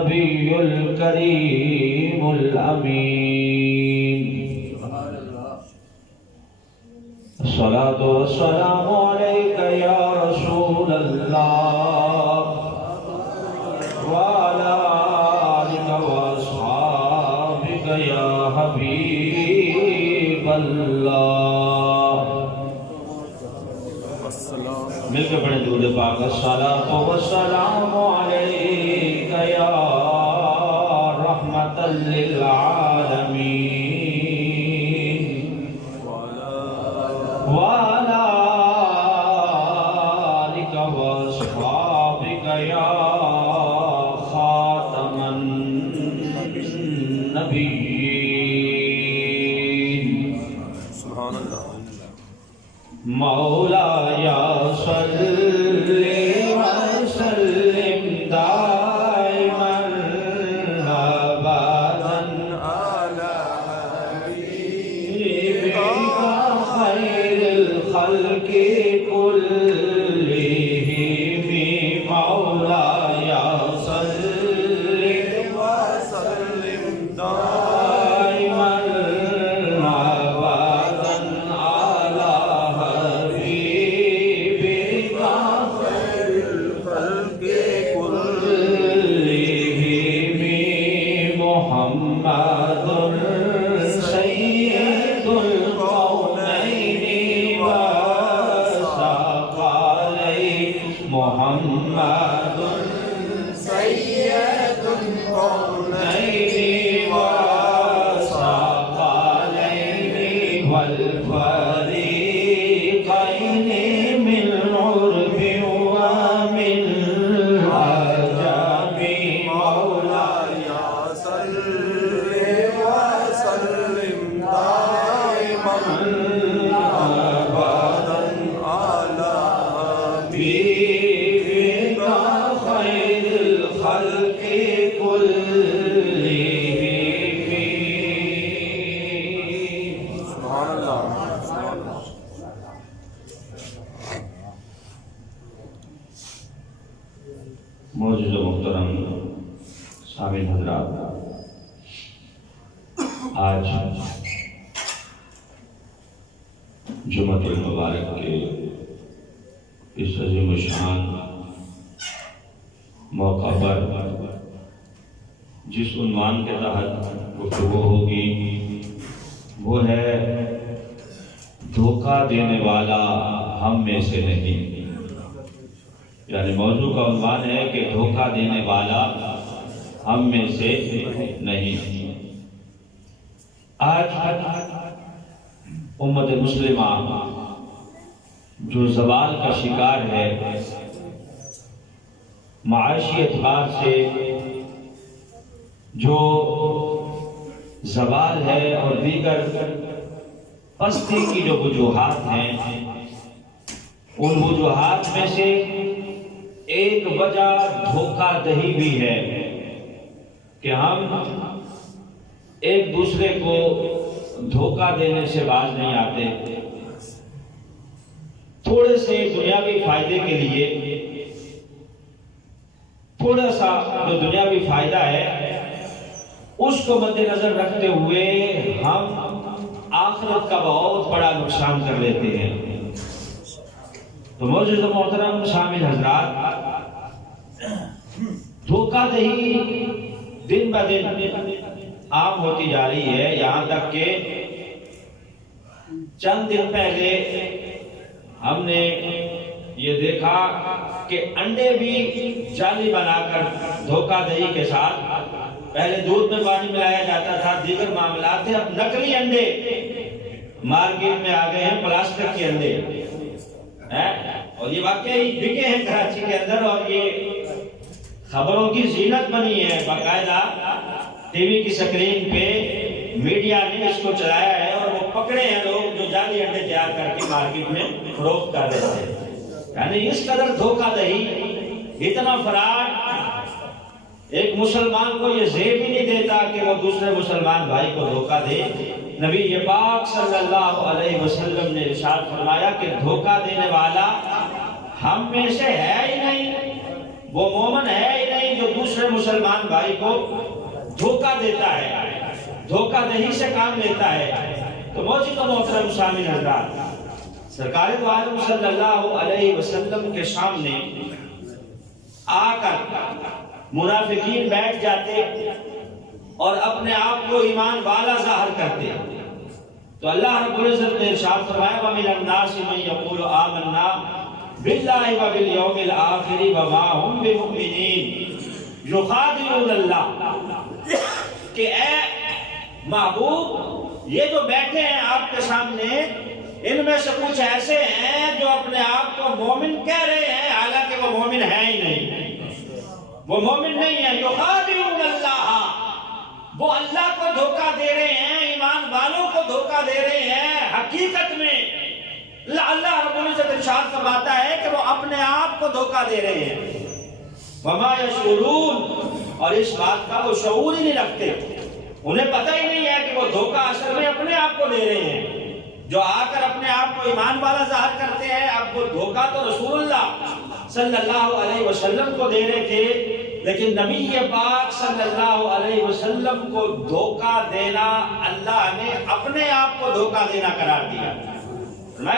النبي الكريم الأمين الصلاة والسلام عليك يا رسول الله وعلى آلك وأصحابك يا حبيب الله مل کے پڑھیں درود پاک الصلاة والسلام عليك يا رحمة للعالمين وعلى آلك وأصحابك يا خاتم النبيين سبحان اللہ مولاي صل وسلم دائما ابدا على حبيبك خير الخلق كلهم مولاي صل وسلم دائما ابدا على حبيبك خير الخلق كلهم محمد سيد الكونين والثقلين محمد سيد الكونين والثقلين والفريقين من عرب ومن عجم مولاي صل وسلم دائما ابدا على حبيبك خير الخلق كلهم سبحان اللہ معزز و محترم سامعین حضرات، آج جمعۃ المبارک کے اس عظیم الشان موقع پر جس عنوان کے تحت گفتگو ہوگی وہ ہے دھوکہ دینے والا ہم میں سے نہیں، یعنی موضوع کا عنوان ہے کہ دھوکہ دینے والا ہم میں سے نہیں۔ آج امت مسلمہ جو زوال کا شکار ہے، معاشی اعتبار سے جو زوال ہے اور دیگر پستی کی جو وجوہات ہیں، ان وجوہات میں سے ایک وجہ دھوکہ دہی بھی ہے کہ ہم ایک دوسرے کو دھوکہ دینے سے باز نہیں آتے۔ تھوڑے سے دنیاوی فائدے کے لیے تھوڑا سا جو دنیاوی فائدہ ہے اس کو مد نظر رکھتے ہوئے ہم آخرت کا بہت بڑا نقصان کر لیتے ہیں۔ تو معزز و محترم شامل حضرات، دھوکہ دہی دن بہ دن عام ہوتی جا رہی ہے، یہاں تک کہ چند دن پہلے ہم نے یہ دیکھا کہ انڈے بھی جعلی بنا کر دھوکہ دہی کے ساتھ، پہلے دودھ میں پانی ملایا جاتا تھا، دیگر معاملات تھے، اب نقلی انڈے مارکیٹ میں آ گئے ہیں، پلاسٹک کے انڈے، اور یہ واقعی بکے ہیں کراچی کے اندر، اور یہ خبروں کی زینت بنی ہے۔ باقاعدہ ٹی وی کی سکرین پہ میڈیا نے اس کو چلایا ہے، اور وہ پکڑے ہیں لوگ جو جعلی انڈے تیار کر کے مارکیٹ میں فروخت کر رہے تھے۔ یعنی اس قدر دھوکہ دہی، اتنا فراڈ، ایک مسلمان کو یہ زیب ہی نہیں دیتا کہ وہ دوسرے مسلمان بھائی کو دھوکہ دے۔ نبی پاک صلی اللہ علیہ وسلم نے ارشاد فرمایا کہ دھوکہ دینے والا ہم میں سے ہے ہی نہیں، وہ مومن ہے ہی نہیں جو دوسرے مسلمان بھائی کو دھوکہ دیتا ہے، دھوکہ دہی سے کام لیتا ہے، تو موجود محترم سامعین حضرات، سرکار دو عالم صلی اللہ علیہ وسلم کے سامنے آ کر منافقین بیٹھ جاتے اور اپنے آپ کو ایمان والا ظاہر کرتے، تو اللہ رب العزت نے ارشاد فرمایا وَمِنَ النَّاسِ مَن يَقُولُ آمَنَّا بِاللَّهِ وَبِالْيَوْمِ الْآخِرِ وَمَا هُمْ بِمُؤْمِنِينَ يُخَادِعُونَ اللَّهَ کہ اے محبوب یہ جو بیٹھے ہیں آپ کے سامنے ان میں سے کچھ ایسے ہیں جو اپنے آپ کو مومن کہہ رہے ہیں حالانکہ وہ مومن ہیں ہی نہیں، وہ مومن نہیں ہے، یخادعون اللہ، وہ اللہ کو دھوکہ دے رہے ہیں، ایمان والوں کو دھوکہ دے رہے ہیں۔ حقیقت میں اللہ رب العزت ارشاد فرماتا ہے کہ وہ اپنے آپ کو دھوکہ دے رہے ہیں، وما یشعرون، اور اس بات کا وہ شعور ہی نہیں رکھتے، انہیں پتہ ہی نہیں ہے کہ وہ دھوکہ اصل میں اپنے آپ کو دے رہے ہیں۔ جو آ کر اپنے آپ کو ایمان والا ظاہر کرتے ہیں، اب وہ دھوکہ تو رسول اللہ صلی اللہ علیہ وسلم کو دے رہے تھے، لیکن نبی پاک صلی اللہ علیہ وسلم کو دھوکہ دینا اللہ نے اپنے آپ کو دھوکہ دینا قرار دیا۔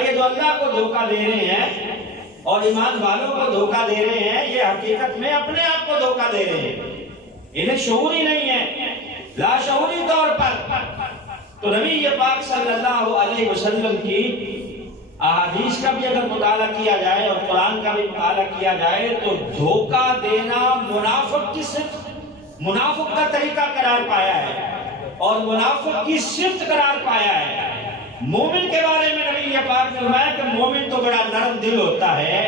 یہ جو اللہ کو دھوکہ دے رہے ہیں اور ایمان والوں کو دھوکہ دے رہے ہیں، یہ حقیقت میں اپنے آپ کو دھوکہ دے رہے ہیں، انہیں شعور ہی نہیں ہے، لا شعوری طور پر۔ تو نبی پاک صلی اللہ علیہ وسلم کی احادیث کا بھی اگر مطالعہ کیا جائے اور قرآن کا بھی مطالعہ کیا جائے تو دھوکہ دینا منافق کی صفت، منافق کا طریقہ قرار پایا ہے اور منافق کی صفت قرار پایا ہے۔ مومن کے بارے میں نبی پاک نے فرمایا کہ مومن تو بڑا نرم دل ہوتا ہے،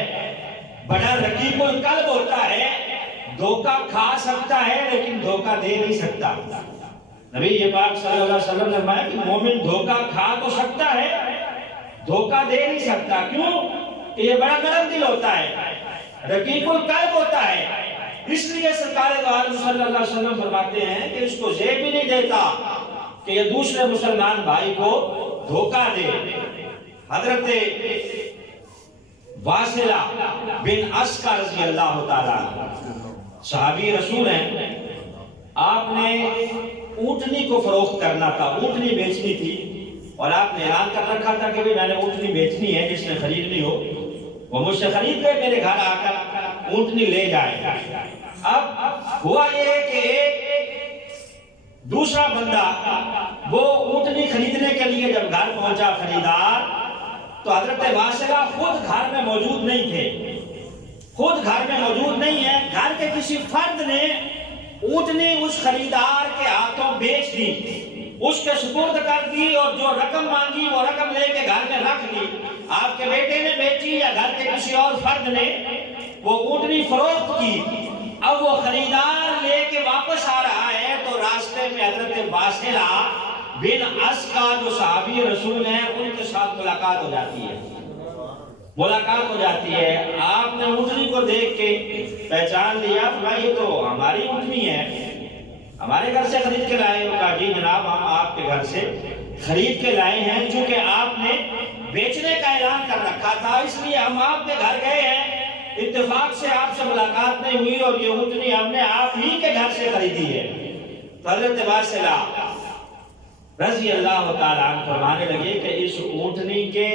بڑا رقیق القلب ہوتا ہے، دھوکہ کھا سکتا ہے لیکن دھوکہ دے نہیں سکتا۔ نبی پاک صلی اللہ علیہ وسلم نے فرمایا کہ مومن دھوکہ کھا تو سکتا ہے، دھوکہ دے نہیں سکتا۔ کیوں؟ کہ یہ بڑا نرم دل ہوتا ہے، رقیق القلب ہوتا ہے، اس لیے سرکار دو عالم صلی اللہ علیہ وسلم فرماتے ہیں کہ اس کو زیب بھی نہیں دیتا کہ یہ دوسرے مسلمان بھائی کو دھوکہ دے۔ حضرت واصلہ بن اسقر رضی اللہ تعالیٰ صحابی رسول ہیں، آپ نے اونٹنی کو فروخت کرنا تھا، اونٹنی بیچنی تھی، اور آپ نے اعلان کر رکھا تھا کہ میں نے اونٹنی بیچنی ہے، جس نے خریدنی ہو وہ مجھ سے خرید لے، میرے گھر آ کر اونٹنی لے جائے۔ اب ہوا یہ ہے کہ ایک دوسرا بندہ وہ اونٹنی خریدنے کے لیے جب گھر پہنچا خریدار، تو حضرت واصلہ خود گھر میں موجود نہیں تھے، خود گھر میں موجود نہیں ہے، گھر کے کسی فرد نے اونٹنی اس خریدار کے ہاتھوں بیچ دی، اس کے سپرد کر دی، اور جو رقم مانگی وہ رقم لے کے گھر میں رکھ دی۔ آپ کے بیٹے نے بیچی یا گھر کے کسی اور فرد نے وہ اونٹنی فروخت کی۔ اب وہ خریدار لے کے واپس آ رہا ہے تو راستے میں حضرت واصلہ بن اسقر جو صحابی رسول ہیں ان کے ساتھ ملاقات ہو جاتی ہے، ملاقات ہو جاتی ہے۔ آپ نے اونٹنی کو دیکھ کے پہچان لیا، فرمایا یہ تو ہماری اونٹنی ہے، ہمارے گھر سے خرید کے لائے ہو؟ کہا جی جناب ہم آپ کے گھر سے خرید کے لائے ہیں، چونکہ آپ نے بیچنے کا اعلان کر رکھا تھا اس لیے ہم آپ کے گھر گئے ہیں، اتفاق سے آپ سے ملاقات نہیں ہوئی اور یہ اونٹنی ہم نے آپ ہی کے گھر سے خریدی ہے۔ تو حضرت واصلہ رضی اللہ تعالیٰ عنہ فرمانے لگے کہ اس اونٹنی کے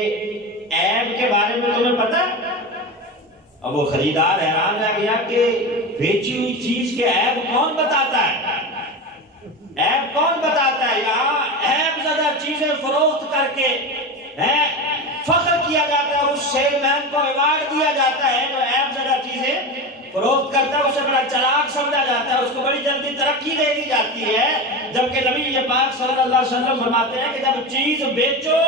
عیب کے بارے میں تمہیں پتہ؟ اب وہ خریدار حیران رہ گیا کہ بیچی ہوئی چیز کے عیب کون بتاتا ہے، عیب کون بتاتا ہے؟ یہاں عیب زدہ چیزیں فروخت کر کے فخر کیا جاتا ہے، اس سیل مین کو ایوارڈ دیا جاتا ہے جو عیب زدہ چیزیں فروخت کرتا ہے، اسے بڑا چلاک سمجھا جاتا ہے، اس کو بڑی جلدی ترقی دے دی جاتی ہے۔ جبکہ نبی پاک صلی اللہ علیہ وسلم فرماتے ہیں کہ جب چیز بیچو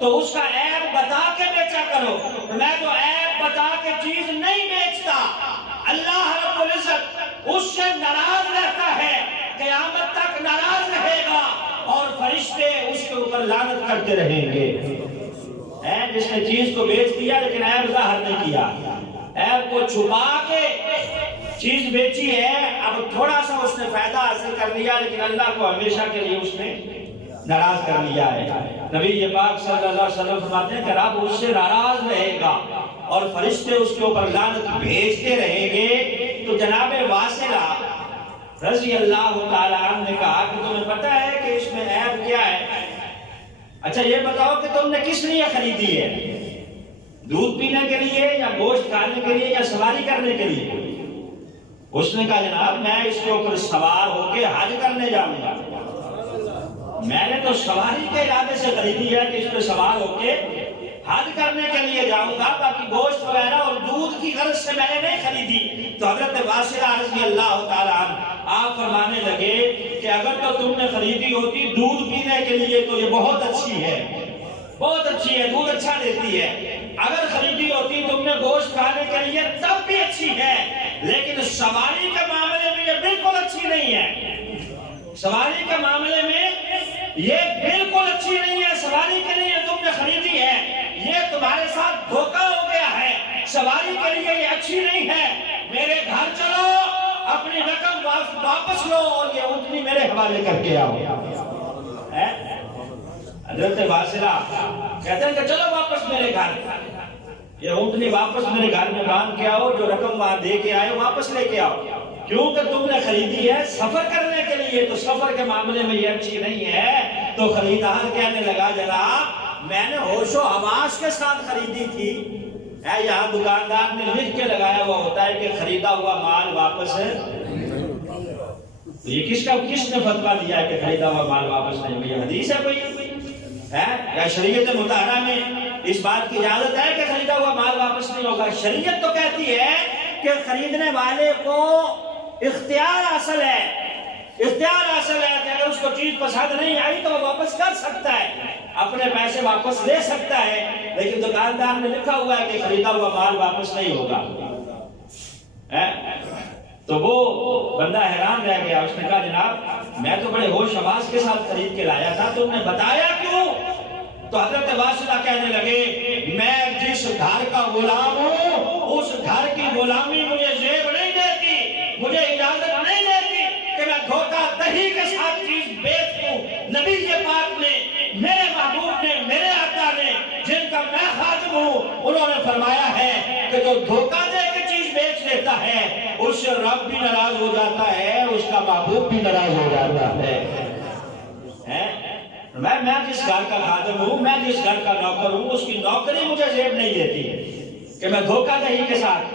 تو اس کا عیب بتا کے بیچا کرو۔ میں جو عیب بتا کے چیز نہیں بیچتا، اللہ رب العزت اس سے ناراض رہتا ہے، قیامت تک ناراض رہے گا اور فرشتے اس کے اوپر لعنت کرتے رہیں گے۔ جس نے چیز کو بیچ دیا لیکن عیب ظاہر نہیں کیا، عیب کو چھپا کے چیز بیچی ہے، اب تھوڑا سا اس نے فائدہ حاصل کر لیا لیکن اللہ کو ہمیشہ کے لیے اس نے ناراض کر لیا ہے۔ نبی پاک صلی اللہ علیہ وسلم فرماتے ہیں کہ رب اس سے ناراض رہے گا اور فرشتے اس کے اوپر لعنت بھیجتے رہیں گے۔ تو جناب واصلہ رضی اللہ تعالیٰ عنہ نے کہا کہ تمہیں پتہ ہے کہ اس میں عیب کیا ہے؟ اچھا یہ بتاؤ کہ تم نے کس لیے خریدی ہے؟ دودھ پینے کے لیے یا گوشت کھانے کے لیے یا سواری کرنے کے لیے؟ اس نے کہا جناب میں اس کے اوپر سوار ہو کے حج کرنے جاؤں گا، میں نے تو سواری کے ارادے سے خریدی ہے کہ اس پہ سوار ہو کے حج کرنے کے لیے جاؤں گا، باقی گوشت وغیرہ اور دودھ کی غرض سے میں نے نہیں خریدی۔ تو حضرت واصلہ رضی اللہ تعالیٰ عنہ آپ فرمانے لگے کہ اگر تو تم نے خریدی ہوتی دودھ پینے کے لیے تو یہ بہت اچھی ہے، بہت اچھی ہے، دودھ اچھا دیتی ہے۔ اگر خریدی ہوتی تم نے گوشت کھانے کے لیے تب بھی اچھی ہے، لیکن سواری کے معاملے میں یہ بالکل اچھی نہیں ہے، سواری کے معاملے میں یہ بالکل اچھی نہیں ہے۔ سواری کے لیے تم نے خریدی ہے، یہ تمہارے ساتھ دھوکہ ہو گیا ہے، سواری کے لیے یہ اچھی نہیں ہے۔ میرے گھر چلو، اپنی رقم واپس لو اور یہ اونٹنی میرے حوالے کر کے آؤ۔ حضرت واصلہ کہتے ہیں کہ چلو واپس میرے گھر، یہ اونٹنی واپس میرے گھر میں باندھ کے آؤ، جو رقم وہاں دے کے آئے واپس لے کے آؤ، کیونکہ تم نے خریدی ہے سفر کرنے کے لیے، تو سفر کے معاملے میں یہ اچھی نہیں ہے۔ تو خریدار کہنے لگا جناب میں نے ہوش و حواس کے ساتھ خریدی تھی، یہاں دکاندار نے لکھ کے لگایا ہوا ہوتا ہے کہ خریدا ہوا مال واپس ہے، تو یہ کس نے فتویٰ دیا ہے کہ خریدا ہوا مال واپس نہیں ہوگا؟ یہ حدیث ہے کوئی یا شریعت مطہرہ میں اس بات کی اجازت ہے کہ خریدا ہوا مال واپس نہیں ہوگا؟ شریعت تو کہتی ہے کہ خریدنے والے کو اختیار حاصل ہے، اختیار حاصل ہے کہ اگر اس کو چیز پسند نہیں آئی تو وہ واپس کر سکتا ہے، اپنے پیسے واپس لے سکتا ہے، لیکن دکاندار نے لکھا ہوا ہے کہ خریدا ہوا مال واپس نہیں ہوگا۔ تو وہ بندہ حیران رہ گیا، اس نے کہا جناب میں تو بڑے ہوش حواس کے ساتھ خرید کے لایا تھا، تم نے بتایا کیوں؟ تو حضرت واصلہ کہنے لگے میں جس گھر کا غلام ہوں اس گھر کی غلامی مجھے زیب نہیں دیتی، مجھے اجازت نہیں دیتی کہ میں دھوکہ دہی کے ساتھ چیز بیچ دوں۔ نبی پاک نے، میرے محبوب نے، میرے آقا نے، جن کا میں خادم ہوں، انہوں نے فرمایا ہے کہ جو دھوکہ دے کے چیز بیچ لیتا ہے اس سے رب بھی ناراض ہو جاتا ہے، اس کا محبوب بھی ناراض ہو جاتا ہے۔ میں جس گھر کا خادم ہوں، میں جس گھر کا نوکر ہوں، اس کی نوکری مجھے زیب نہیں دیتی کہ میں دھوکہ دہی کے ساتھ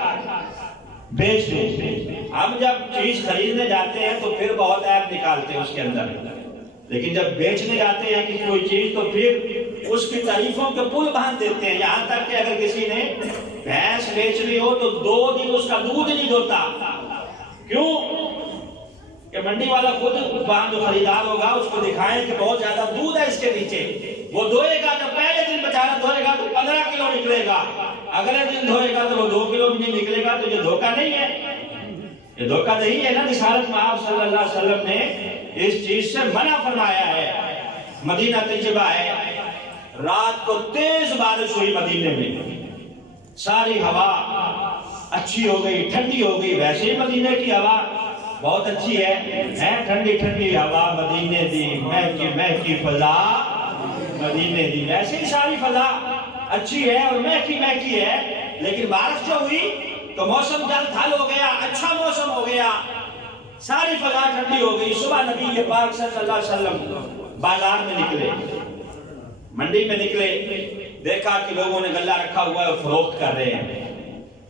بیچ دوں۔ ہم جب چیز خریدنے جاتے ہیں تو پھر بہت عیب نکالتے ہیں اس کے اندر، لیکن جب بیچنے جاتے ہیں کہ کوئی چیز تو پھر اس کی تعریفوں کے پل باندھ دیتے ہیں، یہاں تک کہ اگر کسی نے بھینس بیچ لی ہو تو 2 دن اس کا دودھ نہیں دھوتا۔ کیوں؟ کہ منڈی والا خود وہاں جو خریدار ہوگا اس کو دکھائیں کہ بہت زیادہ دودھ ہے اس کے نیچے، وہ دھوئے گا، جب پہلے دن بیچارہ دھوئے گا تو 15 کلو نکلے گا، اگلے دن دھوئے گا تو وہ 2 کلو بھی نہیں نکلے گا۔ تو یہ دھوکہ نہیں ہے، یہ دھوکہ دہی ہے نا۔ رسالت میں آپ صلی اللہ علیہ وسلم نے اس چیز سے منع فرمایا ہے۔ مدینہ طیبہ ہے، رات کو تیز بارش ہوئی مدینے میں، ساری ہوا اچھی ہو گئی، ٹھنڈی ہو گئی، ویسے ہی مدینے کی ہوا بہت اچھی ہے، ٹھنڈی ٹھنڈی ہوا مدینے دی، مہکی مہکی فضا مدینے دی، ویسے ہی ساری فضا اچھی ہے اور مہکی مہکی ہے، لیکن بارش جو ہوئی تو موسم جلد حل ہو گیا، اچھا موسم ہو گیا، ساری فضا ٹھنڈی ہو گئی۔ صبح نبی پاک صلی اللہ علیہ وسلم بازار میں نکلے، منڈی میں نکلے، دیکھا کہ لوگوں نے غلہ رکھا ہوا ہے، فروخت کر رہے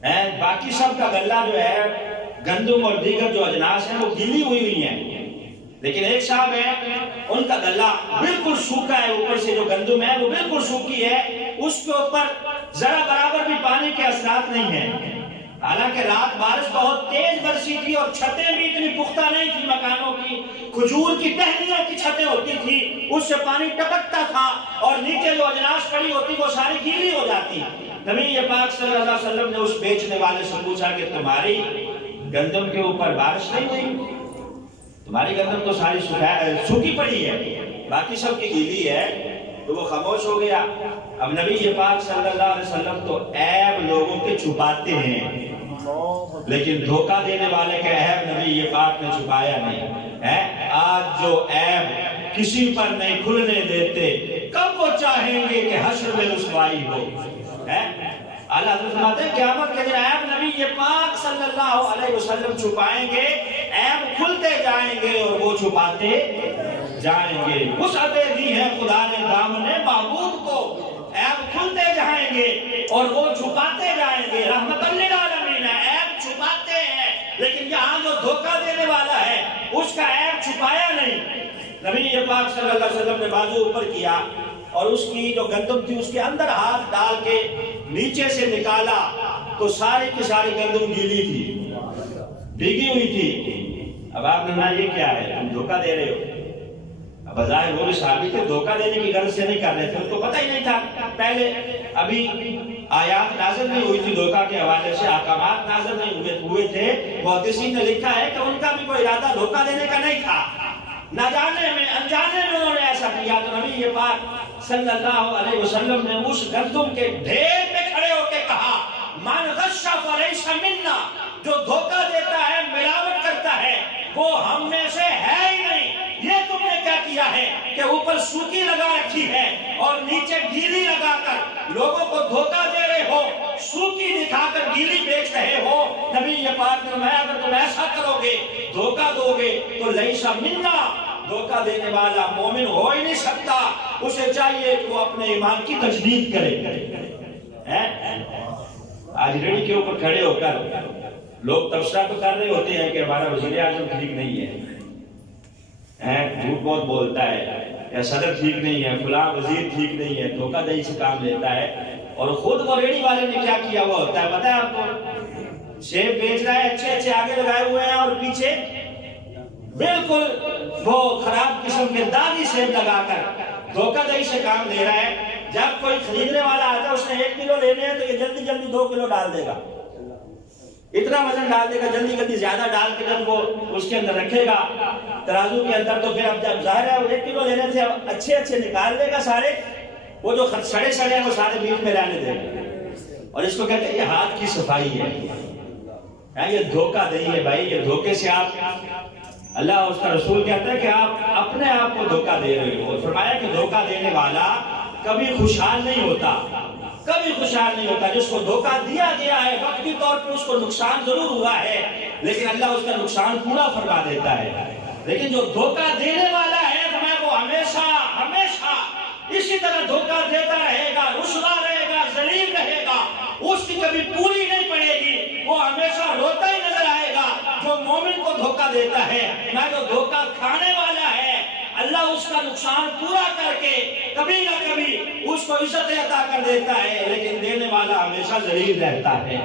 ہیں، باقی سب کا غلہ جو ہے گندم اور دیگر جو اجناس ہیں وہ گیلی ہوئی ہیں، لیکن ایک صاحب ہے ان کا غلہ بالکل سوکھا ہے، اوپر سے جو گندم ہے وہ بالکل سوکھی ہے، اس کے اوپر ذرا برابر بھی پانی کے اثرات نہیں ہیں، حالانکہ رات بارش بہت تیز برسی تھی اور چھتیں بھی اتنی پختہ نہیں تھی مکانوں کی، کھجور کی ٹہنیوں کی چھتیں ہوتی تھی، اس سے پانی ٹپکتا تھا اور نیچے جو اجناس پڑی ہوتی وہ ساری گیلی ہو جاتی۔ نبی پاک صلی اللہ علیہ وسلم نے اس بیچنے والے سے پوچھا کہ تمہاری گندم کے اوپر بارش نہیں ہوئی؟ تمہاری گندم تو ساری سوکھی پڑی ہے، باقی سب کی گیلی ہے۔ تو وہ خاموش ہو گیا۔ اب نبی پاک صلی اللہ علیہ وسلم تو عیب لوگوں کے چھپاتے ہیں، لیکن دھوکہ دینے والے کے عیب نبی پاک نے چھپایا نہیں ہے۔ آج جو عیب کسی پر نہیں کھلنے دیتے، کب وہ چاہیں گے کہ حشر میں رسوائی ہو؟ اللہ حضرت فرماتے ہیں قیامت کے دن عیب نبی پاک صلی اللہ علیہ وسلم چھپائیں گے، عیب کھلتے جائیں گے اور وہ چھپاتے جائیں گے۔ وسعتیں دی ہیں خدا نے دامن معبود کو، عیب کھلتے جائیں گے اور وہ چھپاتے جائیں گے۔ رحمت للعالمین ہے، عیب چھپاتے ہیں، لیکن یہاں جو دھوکہ دینے والا ہے اس کا عیب چھپایا نہیں۔ نبی پاک صلی اللہ علیہ وسلم نے بازو اوپر کیا اور اس کی جو گندم تھی اس کے اندر ہاتھ ڈال کے نیچے سے نکالا تو ساری کی ساری گندم گیلی تھی، بھیگی ہوئی تھی۔ اب آپ نے کہا یہ کیا ہے، تم دھوکہ دے رہے ہو۔ اب بظاہر وہ بھی صحابی تھے، دھوکہ دینے کی غرض سے نہیں کر رہے تھے، ان کو پتہ ہی نہیں تھا۔ پہلے ابھی آیات نازل نہیں ہوئی تھی دھوکہ کے حوالے سے، احکامات نازل نہیں ہوئے تھے۔ محدثین نے لکھا ہے کہ ان کا بھی کوئی ارادہ دھوکہ دینے کا نہیں تھا، نہ جانے میں انجانے میں انہوں نے ایسا کیا۔ تو نبی پاک صلی اللہ علیہ وسلم نے اس گندم کے ڈھیر پہ کھڑے ہو کے کہا من غش فلیس منا، جو دھوکہ دیتا ہے، ملاوٹ کرتا ہے، وہ ہم میں سے ہے ہی نہیں۔ یہ تم نے کیا کیا ہے کہ اوپر سوکی لگا رکھی ہے اور نیچے گیلی لگا کر لوگوں کو دھوکہ دے رہے ہو، سوکی دکھا کر گیلی بیچ رہے ہو۔ نبی پاک نے فرمایا اگر تم ایسا کرو گے، دھوکہ دو گے تو لیسا منا، دھوکہ دینے والا مومن ہو ہی نہیں سکتا۔ اسے چاہیے کہ وہ اپنے ایمان کی تجدید کرے۔ آج ریڈی کے اوپر کھڑے ہو کر لوگ تبصرہ تو کر رہے ہوتے ہیں کہ ہمارا وزیر اعظم ٹھیک نہیں ہے، جھوٹ بہت بولتا ہے، یا صدر ٹھیک نہیں ہے، فلاں وزیر ٹھیک نہیں ہے، دھوکہ دہی سے کام لیتا ہے۔ اور خود وہ ریڈی والے نے کیا کیا ہوا ہوتا ہے پتہ ہے آپ کو؟ سیب بیچ رہا ہے، اچھے اچھے آگے لگائے ہوئے ہیں اور پیچھے بالکل وہ خراب قسم کے داغی سیب لگا کر دھوکہ دہی سے کام لے رہا ہے۔ جب کوئی خریدنے والا آتا ہے، اس نے 1 کلو لینے ہیں تو یہ جلدی جلدی 2 کلو ڈال دے گا، اتنا وزن ڈال دے گا، جلدی جلدی زیادہ ڈال کے جب وہ اس کے اندر رکھے گا ترازو کے اندر، تو پھر اب جب ظاہر ہے وہ 1 کلو لینے تھے، اب اچھے اچھے نکال لے گا سارے، وہ جو سڑے سڑے ہیں وہ سارے بیچ میں رہنے دے گا۔ اور اس کو کہتے ہیں یہ ہاتھ کی صفائی ہے، یہ دھوکہ دہی ہے بھائی۔ یہ دھوکے سے آپ، اللہ اور اس کا رسول کہتا ہے کہ آپ اپنے آپ کو دھوکہ دے رہے ہو۔ فرمایا کہ دھوکہ دینے والا کبھی خوشحال نہیں ہوتا، کبھی خوشحال نہیں ہوتا۔ جس کو دھوکہ دیا گیا ہے وقتی طور پہ اس کو نقصان ضرور ہوا ہے، لیکن اللہ اس کا نقصان پورا فرما دیتا ہے۔ لیکن جو دھوکہ دینے والا ہے فرمایا وہ ہمیشہ ہمیشہ اسی طرح دھوکہ دیتا رہے گا، رسوا رہے گا، ذلیل رہے گا، اس کی کبھی پوری نہیں پڑے گی، وہ ہمیشہ روتا ہی نظر آئے گا۔ جو مومن کو دھوکہ دیتا ہے، نہ جو دھوکہ کھانے والا ہے، اللہ اس کا نقصان پورا کر کے کبھی نہ کبھی اس کو عزت عطا کر دیتا ہے، لیکن دینے والا ہمیشہ ذلیل رہتا ہے۔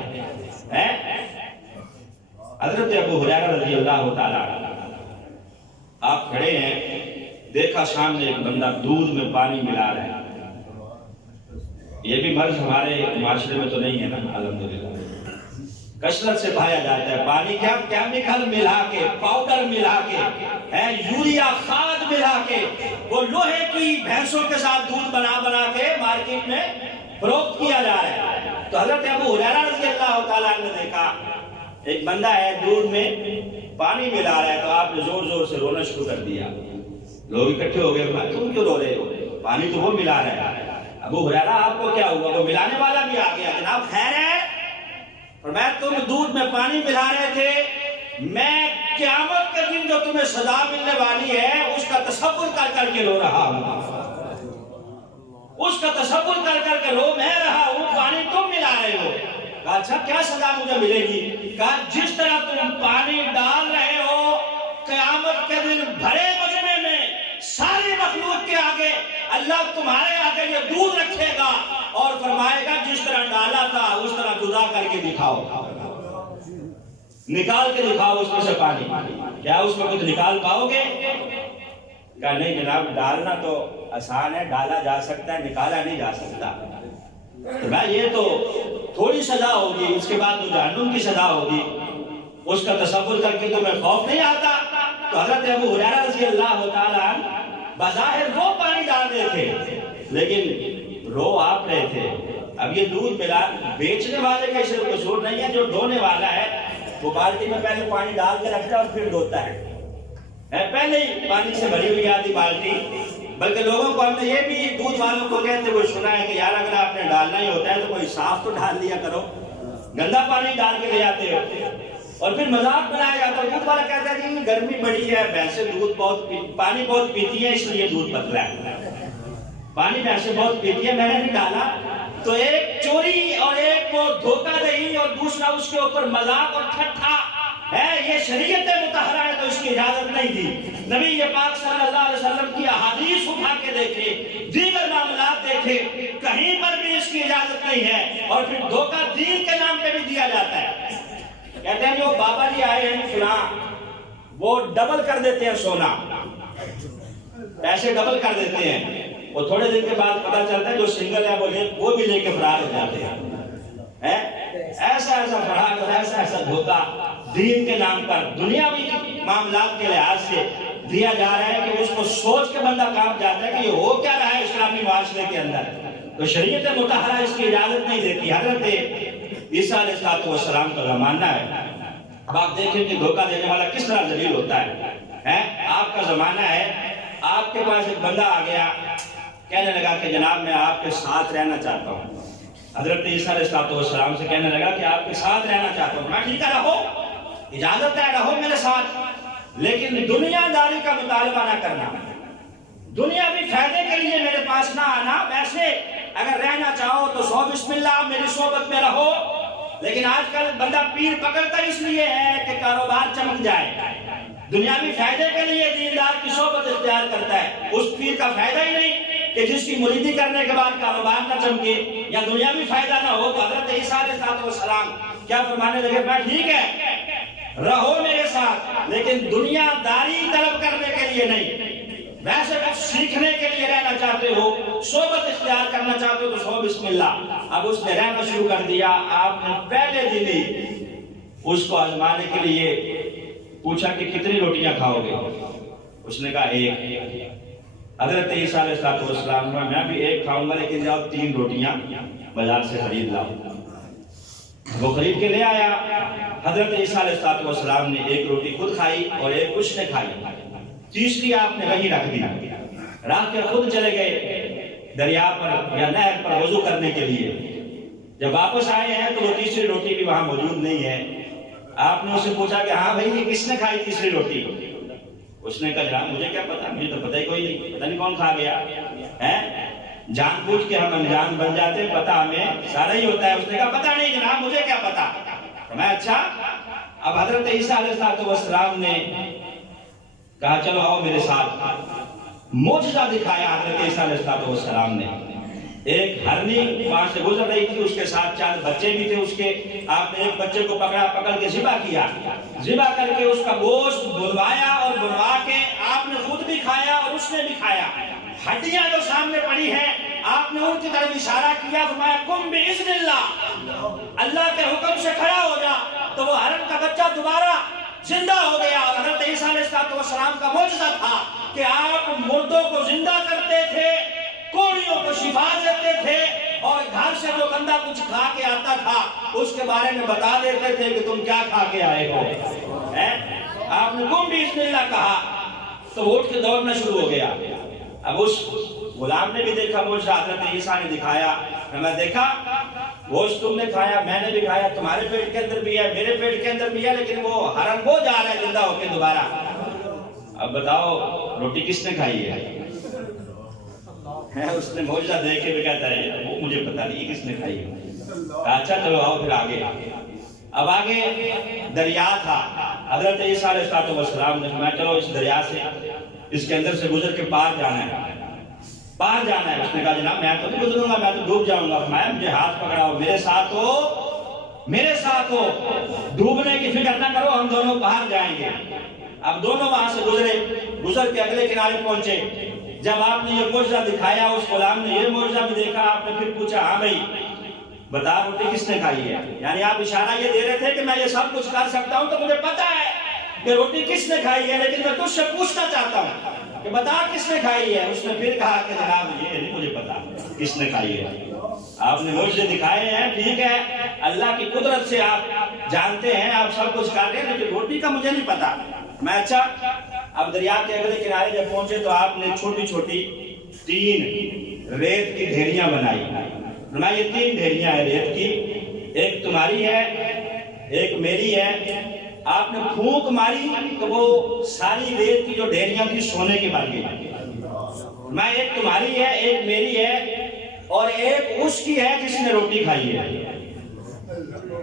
حضرت ابو ہریرہ رضی اللہ تعالیٰ آپ کھڑے ہیں، دیکھا سامنے ایک بندہ دودھ میں پانی ملا رہا ہے۔ یہ بھی مرض ہمارے معاشرے میں تو نہیں ہے نا، الحمدللہ کثرت سے پایا جاتا ہے۔ پانی کیا کیمیکل ملا کے، پاؤڈر ملا کے، یوریا کھاد ملا کے، وہ لوہے کی بھینسوں کے ساتھ دودھ بنا بنا کے مارکیٹ میں فروخت کیا جا رہا ہے۔ تو حضرت ابو ہریرہ رضی اللہ تعالیٰ نے دیکھا ایک بندہ ہے دودھ میں پانی ملا رہا ہے، تو آپ نے زور زور سے رونا شروع کر دیا۔ لوگ اکٹھے ہو گئے، تم کیوں رو رہے ہو؟ پانی تو وہ ملا رہا ہے۔ ابو ہریرہ آپ کو کیا ہوا؟ وہ ملانے والا بھی آ گیا، جناب خیر ہے؟ فرمایا تم دودھ میں پانی ملا رہے تھے، میں قیامت کے دن جو تمہیں سزا ملنے والی ہے اس کا تصور کر کر کے رو رہا ہوں، اس کا تصور کر کر کے رو میں رہا ہوں، پانی تم ملا رہے ہو۔ کہا اچھا کیا سزا مجھے ملے گی؟ کہا جس طرح تم پانی ڈال رہے ہو قیامت کے دن بھرے مجمع میں ساری مخلوق کے آگے اللہ تمہارے آگے یہ دودھ رکھے گا اور فرمائے گا جس طرح ڈالا تھا اس طرح جدا کر کے دکھاؤ، نکال کے دکھاؤ اس میں سے پانی، کیا اس میں کچھ نکال پاؤ گے؟ کہا نہیں جناب، ڈالنا تو آسان ہے، ڈالا جا سکتا ہے، نکالا نہیں جا سکتا۔ یہ تو تھوڑی سزا ہوگی، اس کے بعد جو جہنم کی سزا ہوگی اس کا تصور کر کے تو میں خوف نہیں آتا۔ تو حضرت ابو ہریرہ رضی اللہ تعالیٰ بظاہر وہ پانی ڈال رہے تھے لیکن رو آپ رہے تھے۔ اب یہ دودھ ملا بیچنے والے کا صرف قصور نہیں ہے، جو ڈھونے والا ہے وہ بالٹی میں پہلے پانی ڈال کے رکھتا ہے اور پھر دھوتا ہے، پہلے ہی پانی سے بھری ہوئی آدھی بالٹی۔ بلکہ لوگوں کو ہم نے یہ بھی دودھ والوں کو کہتے ہوئے سنا ہے کہ یار اگر آپ نے ڈالنا ہی ہوتا ہے تو کوئی صاف تو ڈال لیا کرو، گندا پانی ڈال کے لے آتے ہو۔ اور پھر مذاق بنایا جاتا ہے. دودھ والا کہتا ہے کہ گرمی بڑی ہے، بھینسیں دودھ پانی بہت پیتی ہے، اس لیے دودھ پتلا ہے. پانی بھینسیں بہت پیتی ہے، میں نے نہیں ڈالا. تو ایک چوری اور ایک وہ دھوکہ دہی اور دوسرا اس کے اوپر مذاق اور ٹھٹھا ہے. یہ شریعت مطہرہ ہے تو اس کی اجازت نہیں دی. نبی پاک صلی اللہ علیہ وسلم کی احادیث اٹھا کے دیکھے، دیگر معاملات دیکھے، کہیں پر بھی اس کی اجازت نہیں ہے. اور پھر دھوکہ دین کے نام پہ بھی دیا جاتا ہے. کہتے ہیں جو بابا جی آئے ہیں فلاں، وہ ڈبل کر دیتے ہیں سونا، پیسے ڈبل کر دیتے ہیں. وہ تھوڑے دن کے بعد پتا چلتا ہے جو سنگل ہے وہ بھی لے کے فرار ہو جاتے ہیں. ایسا ایسا فراغ اور ایسا ایسا دھوکہ دین کے نام پر دنیاوی معاملات کے لحاظ سے دیا جا رہا ہے کہ اس کو سوچ کے بندہ کام جاتا ہے کہ یہ ہو کیا رہا ہے اسلامی معاشرے کے اندر. تو شریعت مطہرہ اس کی اجازت نہیں دیتی. حضرت عیسیٰ علیہ السلام کا زمانہ ہے. اب آپ دیکھیں کہ دھوکہ دینے والا کس طرح ذلیل ہوتا ہے. آپ کا زمانہ ہے، آپ کے پاس ایک بندہ آ گیا، کہنے لگا کہ جناب میں آپ کے ساتھ رہنا چاہتا ہوں. حضرت عیسیٰ علیہ السلام سے کہنے لگا کہ آپ کے ساتھ رہنا چاہتا ہوں. میں ٹھیک ہے، رہو، اجازت ہے، رہو میرے ساتھ، لیکن دنیا داری کا مطالبہ نہ کرنا، دنیاوی فائدے کے لیے میرے پاس نہ آنا. ویسے اگر رہنا چاہو تو سو بسم اللہ، میری صحبت میں رہو. لیکن آج کل بندہ پیر پکڑتا اس لیے ہے کہ کاروبار چمک جائے، دنیاوی فائدے کے لیے دیندار کی صحبت اختیار کرتا ہے. اس پیر کا فائدہ ہی نہیں کہ جس کی مریدی کرنے کے بعد کاروبار نہ چمکے یا دنیاوی فائدہ نہ ہو. تو حضرت عیسیٰ علیہ السلام کیا فرمانے لگے، میں ٹھیک ہے، رہو میرے ساتھ، لیکن دنیا داری طلب کرنے کے لیے نہیں. ویسے کچھ سیکھنے کے لیے رہنا چاہتے ہو، صحبت اختیار کرنا چاہتے ہو تو سو بسم اللہ. اب اس نے رہنا شروع کر دیا. آپ نے پہلے دن ہی اس کو آزمانے کے لیے پوچھا کہ کتنی روٹیاں کھاؤ گے. اس نے کہا ایک. حضرت عیسیٰ علیہ السلام نے میں بھی ایک کھاؤں گا، لیکن جاؤ 3 روٹیاں بازار سے خرید لاؤ. وہ خرید کے لے آیا. حضرت عیسیٰ علیہ السلام نے ایک روٹی خود کھائی اور ایک اس نے کھائی، تیسری آپ نے وہیں رکھ دی. رکھ کے خود چلے گئے دریا پر یا نہر پر وضو کرنے کے لیے. جب واپس آئے ہیں تو وہ تیسری روٹی بھی وہاں موجود نہیں ہے. آپ نے اس سے پوچھا کہ ہاں بھائی یہ کس نے کھائی تیسری روٹی؟ اس نے کہا جناب مجھے کیا پتا، مجھے تو پتہ ہی کوئی نہیں، پتہ نہیں کون کھا گیا ہے. جان بوجھ کے ہم انجان بن جاتے ہیں، پتہ ہمیں سارا ہی ہوتا ہے. اس نے کہا پتہ نہیں جناب، مجھے کیا پتا. میں اچھا. اب حضرت عیسیٰ علیہ السلام نے کہا چلو آؤ میرے ساتھ. معجزہ دکھایا حضرت عیسیٰ علیہ السلام نے. ایک ہرنی وہاں سے گزر رہی تھی، اس کے ساتھ 4 بچے بھی تھے اس کے. آپ نے ایک بچے کو پکڑا، پکڑ کے ذبح کیا، ذبح کر کے اس کا گوشت بنوایا اور بنوا کے آپ نے خود بھی کھایا اور اس نے بھی کھایا. ہڈیاں جو سامنے پڑی ہیں آپ نے ان کی طرف اشارہ کیا، فرمایا قم باذن اللہ، اللہ کے حکم سے کھڑا ہو جا. تو وہ ہرن کا بچہ دوبارہ زندہ ہو گیا. اور حضرت عیسیٰ علیہ السلام کا معجزہ تھا کہ آپ مردوں کو زندہ کرتے تھے، کوڑیوں کو شفا دیتے تھے، اور گھر سے جو بندہ کچھ کھا کے آتا تھا اس کے بارے میں بتا دیتے تھے کہ تم کیا کھا کے آئے ہو. آپ نے قم باذن اللہ کہا تو وہ اٹھ کے دوڑنا شروع ہو گیا. اب اس غلام نے بھی دیکھا معجزہ حضرت عیسیٰ نے دکھایا. میں دیکھا گوشت تم نے کھایا، میں نے بھی کھایا، تمہارے پیٹ کے اندر بھی ہے، میرے پیٹ کے اندر بھی ہے، لیکن وہ ہرن وہ جا رہا ہے زندہ ہو کے دوبارہ. اب بتاؤ روٹی کس نے کھائی ہے؟ اس نے معجزہ دیکھ کے بھی کہتا ہے وہ مجھے پتا نہیں کس نے کھائی ہے. اچھا چلو آؤ پھر آگے. اب آگے دریا تھا. حضرت عیسیٰ علیہ السلام نے فرمایا چلو اس دریا سے، اس کے اندر سے گزر کے پار جانا ہے، پار جانا ہے. اس نے کہا جناب میں تو نہیں گزروں گا، میں تو ڈوب جاؤں گا. فرمایا مجھے ہاتھ پکڑاؤ، میرے ساتھ ہو، میرے ساتھ ہو، ڈوبنے کی فکر نہ کرو، ہم دونوں باہر جائیں گے. اب دونوں وہاں سے گزرے، گزر کے اگلے کنارے پہنچے. جب آپ نے یہ معجزہ دکھایا، اس غلام نے یہ معجزہ بھی دیکھا. آپ نے پھر پوچھا ہاں بھائی بتا روٹی کس نے کھائی ہے؟ یعنی آپ اشارہ یہ دے رہے تھے کہ میں یہ سب کچھ کر سکتا ہوں تو مجھے پتا ہے کہ روٹی کس نے کھائی ہے، لیکن میں تجھ سے پوچھنا چاہتا ہوں کہ بتا کس نے کھائی ہے. اس نے پھر کہا کہ جناب یہ نہیں مجھے پتا کس نے کھائی ہے. آپ نے معجزے دکھائے ہیں، ٹھیک ہے، اللہ کی قدرت سے آپ جانتے ہیں، آپ سب کچھ کر رہے ہیں، لیکن روٹی کا مجھے نہیں پتا. میں اچھا. اب دریا کے اگلے کنارے جب پہنچے تو آپ نے چھوٹی چھوٹی 3 ریت کی ڈھیریاں بنائی. فرمایا یہ 3 ڈھیریاں ہیں ریت کی، ایک تمہاری ہے، ایک میری ہے آپ نے پھونک ماری تو وہ ساری ریت کی جو ڈھیریاں تھی سونے کی بن گئی۔ میں ایک تمہاری ہے، ایک میری ہے، اور ایک اس کی ہے جس نے روٹی کھائی ہے۔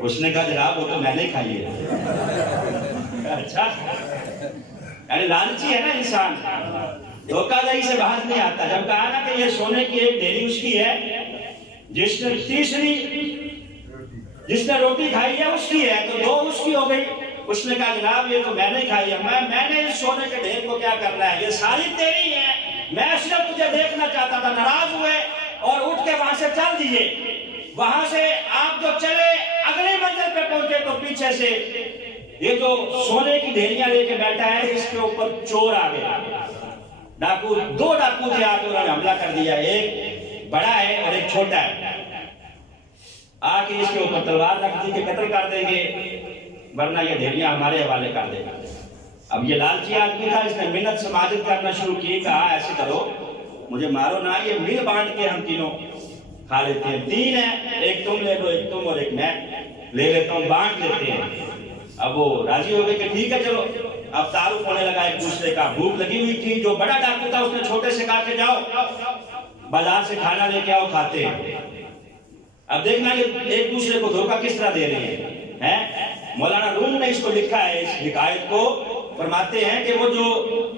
اس نے کہا جناب وہ تو میں نے کھائی ہے۔ اچھا، یعنی لالچی ہے نا انسان، دھوکہ دہی سے باہر نہیں آتا۔ جب کہا نا کہ یہ سونے کی ایک ڈھیری اس کی ہے، جس نے تیسری جس نے روٹی کھائی ہے اس کی ہے، تو دو اس کی ہو گئی۔ اس نے کہا جناب یہ تو میں نے کھائی ہے، میں نے اس سونے کے ڈھیر کو کیا کرنا ہے، یہ ساری تیری ہے، میں صرف تجھے دیکھنا چاہتا تھا۔ ناراض ہوئے اور اٹھ کے وہاں سے چل دیے۔ وہاں سے آپ جو چلے اگلی منزل پہ پہنچے تو پیچھے سے یہ جو سونے کی ڈھیریاں لے کے بیٹھا ہے اس کے اوپر چور آ گیا۔ ڈاکو، دو ڈاکو تھے، آ کے انہوں نے حملہ کر دیا، ایک بڑا ہے اور ایک چھوٹا ہے۔ آ کے اس کے اوپر تلوار رکھ دی کہ قتل کر دیں گے ورنہ یہ ڈھیریاں ہمارے حوالے کر دے گا۔ اب یہ لالچی آدمی تھا، اس نے منت سماجت کرنا شروع کی، کہا ایسے کرو مجھے مارو نہ، یہ مل بانٹ کے ہم تینوں کھا لیتے ہیں، تین ہیں، ایک تم لے لو، ایک تم اور ایک میں لے لیتا ہوں، بانٹ لیتے ہیں۔ اب وہ راضی ہو گئے کہ ٹھیک ہے چلو۔ اب تعارف ہونے لگا ایک دوسرے کا، بھوک لگی ہوئی تھی۔ جو بڑا ڈاکو تھا اس نے چھوٹے سے کہا کہ جاؤ بازار سے کھانا لے کے آؤ، کھاتے ہیں۔ اب دیکھنا یہ ایک دوسرے کو دھوکہ کس طرح دے رہے ہیں۔ مولانا روم نے اس کو لکھا ہے، اس حکایت کو فرماتے ہیں کہ وہ جو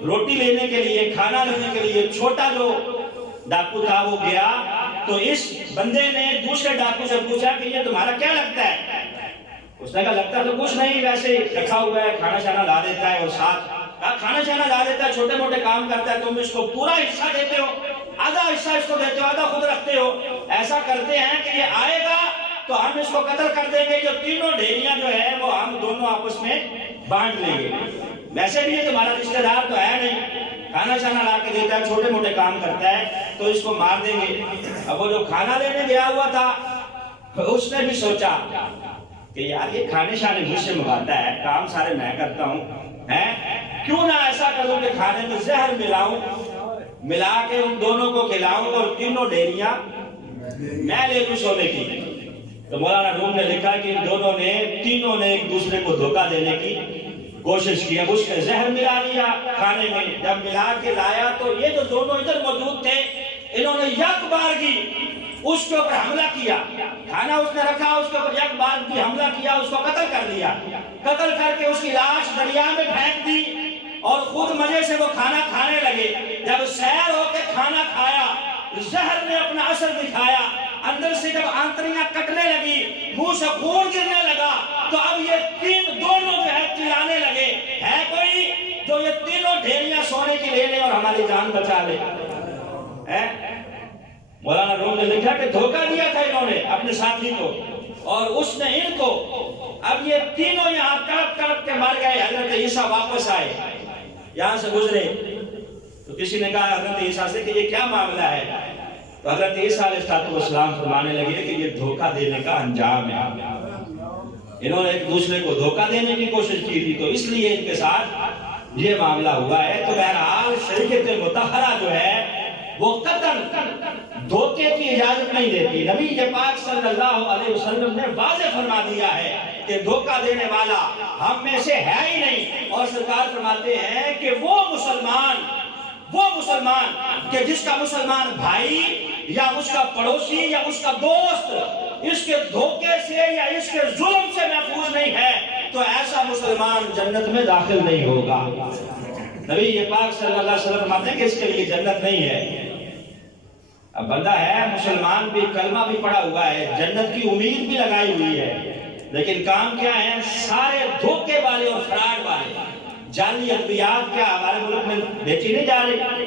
روٹی لینے کے لیے، کھانا لینے کے لیے چھوٹا جو ڈاکو تھا وہ گیا تو اس بندے نے دوسرے ڈاکو سے پوچھا کہ یہ تمہارا کیا لگتا ہے؟ اس نے کہا لگتا تو کچھ نہیں، ویسے رکھا ہوا ہے، کھانا شانا لا دیتا ہے، اور ساتھ کھانا شانا لا دیتا ہے، چھوٹے موٹے کام کرتا ہے، تم اس کو پورا حصہ دیتے ہو، آدھا حصہ اس کو دیتے ہو، آدھا خود رکھتے ہو۔ ایسا کرتے ہیں کہ یہ آئے گا تو ہم اس کو قتل کر دیں گے، جو تینوں ڈھیریاں جو ہے وہ ہم دونوں آپس میں بانٹ لیں گے۔ ویسے بھی یہ تمہارا رشتہ دار تو ہے نہیں، کھانا شانا لا کے دیتا ہے، چھوٹے موٹے کام کرتا ہے، تو اس کو مار دیں گے۔ اب وہ جو کھانا لینے گیا ہوا تھا اس نے بھی سوچا کہ یار یہ کھانے شانے مجھ سے منگاتا ہے، کام سارے میں کرتا ہوں، کیوں نہ ایسا کروں کہ کھانے میں زہر ملاؤں، ملا کے ان دونوں کو کھلاؤں اور تینوں ڈھیریاں میں لے لوں سونے کی۔ تو مولانا روم نے لکھا کہ ان دونوں نے، تینوں نے ایک دوسرے کو دھوکہ دینے کی کوشش کی۔ اب اس نے زہر ملا لیا کھانے میں، جب ملا کے لایا تو یہ جو دونوں ادھر موجود تھے انہوں نے یک بارگی اس کے اوپر حملہ کیا۔ کھانا اس نے رکھا، اس کے اوپر یک بارگی حملہ کیا، اس کو قتل کر دیا۔ قتل کر کے اس کی لاش دریا میں پھینک دی اور خود مزے سے وہ کھانا کھانے لگے۔ جب سیر ہو کے کھانا کھایا، زہر نے اپنا اثر دکھایا، اندر سے جب آنتریاں کٹنے لگی، منہ سے خون گرنے لگا، تو اب یہ دونوں جو ہے چلانے لگے، ہے کوئی جو یہ تینوں ڈھیریاں سونے کی لے لے اور ہماری جان بچا لے؟ مولانا روم نے لکھا کہ دھوکہ دیا تھا انہوں نے اپنے ساتھی کو، اور اس نے ان کو، اب یہ تینوں یہاں کڑپ کڑپ کے مر گئے۔ حضرت عیسیٰ واپس آئے، یہاں سے گزرے تو کسی نے کہا حضرت عیسیٰ سے کہ یہ کیا معاملہ ہے؟ تو حضرت عیسیٰ علیہ السلام فرمانے لگے کہ یہ دھوکہ دینے کا انجام ہے۔ انہوں نے ایک دوسرے کو دھوکہ دینے کی کوشش کی تھی، تو اس لیے ان کے ساتھ یہ معاملہ ہوا ہے۔ تو بہرحال شریعت مطہرہ جو ہے وہ قطعاً دھوکے کی اجازت نہیں دیتی۔ نبی پاک صلی اللہ علیہ وسلم نے واضح فرما دیا ہے کہ دھوکہ دینے والا ہم میں سے ہے ہی نہیں، اور سرکار فرماتے ہیں کہ وہ مسلمان کہ جس کا مسلمان بھائی یا اس کا پڑوسی یا اس کا دوست اس کے دھوکے سے یا اس کے ظلم سے محفوظ نہیں ہے تو ایسا مسلمان جنت میں داخل نہیں ہوگا۔ نبی پاک صلی اللہ علیہ وسلم فرماتے ہیں کہ اس کے لیے جنت نہیں ہے۔ اب بندہ ہے مسلمان بھی، کلمہ بھی پڑھا ہوا ہے، جنت کی امید بھی لگائی ہوئی ہے، لیکن کام کیا ہے؟ سارے دھوکے والے اور فراڈ والے، جعلی ادویات کیا ہمارے ملک میں بیچی نہیں جا رہی؟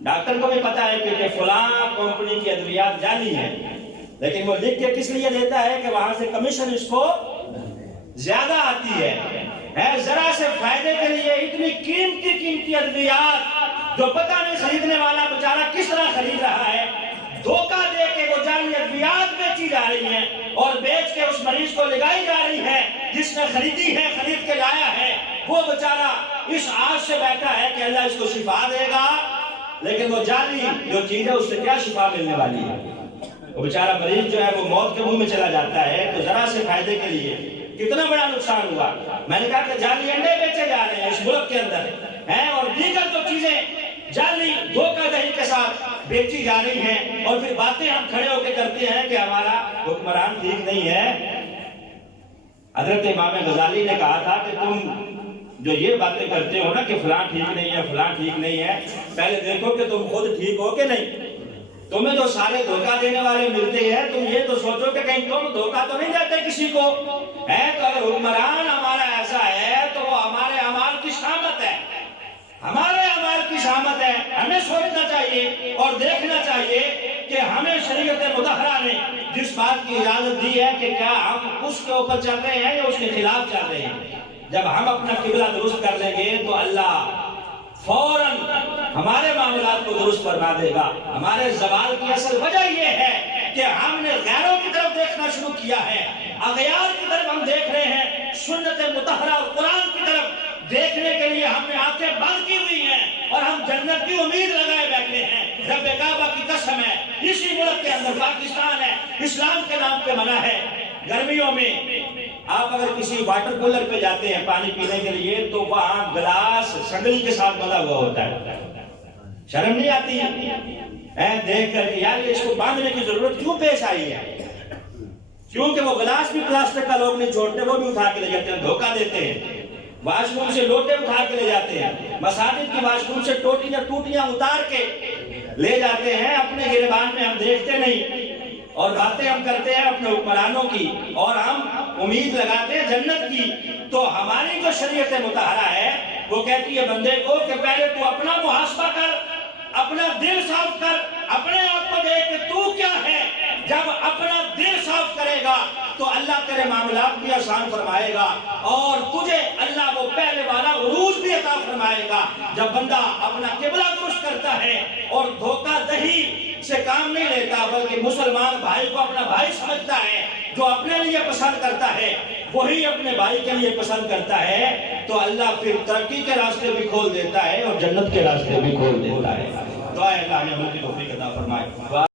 ڈاکٹر کو بھی پتا ہے کہ فلاں کمپنی کی ادویات جعلی ہیں، لیکن وہ لکھ کے کس لیے دیتا ہے کہ وہاں سے کمیشن اس کو زیادہ آتی ہے ذرا سے فائدے کے لیے اتنی قیمتی ادویات جو پتہ نہیں خریدنے والا بیچارہ کس طرح خرید رہا ہے، دھوکہ دے کے وہ جعلی ادویات بیچی جا رہی ہیں اور بیچ کے اس مریض کو لگائی جا رہی ہے جس نے خریدی ہے، خرید کے لایا ہے، وہ بیچارہ اس آس سے بیٹھا ہے کہ اللہ اس کو شفا دے گا، لیکن وہ جعلی جو چیز ہے اس سے کیا شفا ملنے والی ہے؟ وہ بیچارہ مریض جو ہے وہ موت کے منہ میں چلا جاتا ہے۔ تو ذرا سے فائدے کے لیے کتنا بڑا نقصان ہوا۔ میں نے کہا کہ جعلی انڈے بیچے جا رہے ہیں اس ملک کے اندر ہیں، اور دیگر جو چیزیں جعلی دھوکہ دہی کے ساتھ بیچی جا رہی ہیں، اور پھر باتیں ہم کھڑے ہو کے کرتے ہیں کہ ہمارا حکمران ٹھیک نہیں ہے۔ حضرت امام غزالی نے کہا تھا کہ تم جو یہ باتیں کرتے ہو نا کہ فلاں ٹھیک نہیں ہے، فلاں ٹھیک نہیں ہے، پہلے دیکھو کہ تم خود ٹھیک ہو کہ نہیں۔ تمہیں جو سارے دھوکہ دینے والے ملتے ہیں، تم یہ تو سوچو کہ کہیں تم دھوکہ تو نہیں دیتے کسی کو ہے۔ تو اگر حکمران ہمارا ایسا ہے تو وہ ہمارے اعمال کی شامت ہے، ہمارے اعمال کی شامت ہے۔ ہمیں سوچنا چاہیے اور دیکھنا چاہیے کہ ہمیں شریعت مطہرہ نے جس بات کی اجازت دی ہے کہ کیا ہم اس کے اوپر چل رہے ہیں یا اس کے خلاف چل رہے ہیں۔ جب ہم اپنا قبلہ درست کر لیں گے تو اللہ فوراً ہمارے معاملات کو درست فرما دے گا۔ ہمارے زوال کی اصل وجہ یہ ہے کہ ہم نے غیروں کی طرف دیکھنا شروع کیا ہے، اغیار کی طرف ہم دیکھ رہے ہیں، سنت مطہرہ اور قرآن کی طرف دیکھنے کے لیے ہم نے آنکھیں بند کی ہوئی ہیں، اور ہم جنت کی امید لگائے بیٹھے ہیں۔ رب کعبہ کی قسم ہے، اسی ملک کے اندر پاکستان ہے، اسلام کے نام پہ منع ہے۔ گرمیوں میں آپ اگر کسی واٹر کولر پہ جاتے ہیں پانی پینے کے لیے تو وہاں گلاس سنگلی کے ساتھ بندھا ہوا ہوتا ہے، شرم نہیں آتی ہے دیکھ کر کہ یار اس کو باندھنے کی ضرورت کیوں پیش آئی ہے؟ کیونکہ وہ گلاس بھی پلاسٹک کا لوگ نہیں چھوڑتے، وہ بھی اٹھا کے لے جاتے ہیں، دھوکہ دیتے ہیں۔ واش روم سے لوٹے اٹھا کے لے جاتے ہیں، مساجد کی واش روم سے ٹوٹیاں اتار کے لے جاتے ہیں، اپنے گریبان میں ہم دیکھتے نہیں، اور باتیں ہم کرتے ہیں اپنے حکمرانوں کی، اور ہم امید لگاتے ہیں جنت کی۔ تو ہماری جو شریعت مطہرہ ہے وہ کہتی ہے بندے کو کہ پہلے تو اپنا محاسبہ کر، اپنا دل صاف کر، اپنے آپ کو دیکھ کہ تو کیا ہے۔ جب اپنا دل صاف کرے گا تو اللہ تیرے معاملات بھی آسان فرمائے گا، اور تجھے اللہ وہ پہلے والا عروج بھی عطا فرمائے گا۔ جب بندہ اپنا قبلہ درست کرتا ہے اور دھوکہ دہی سے کام نہیں لیتا بلکہ مسلمان بھائی کو اپنا بھائی سمجھتا ہے، جو اپنے لیے پسند کرتا ہے وہی اپنے بھائی کے لیے پسند کرتا ہے، تو اللہ پھر ترقی کے راستے بھی کھول دیتا ہے اور جنت کے راستے بھی کھول دیتا ہے۔ دعا ہے اللہ ہمیں عمل کی توفیق عطا فرمائے۔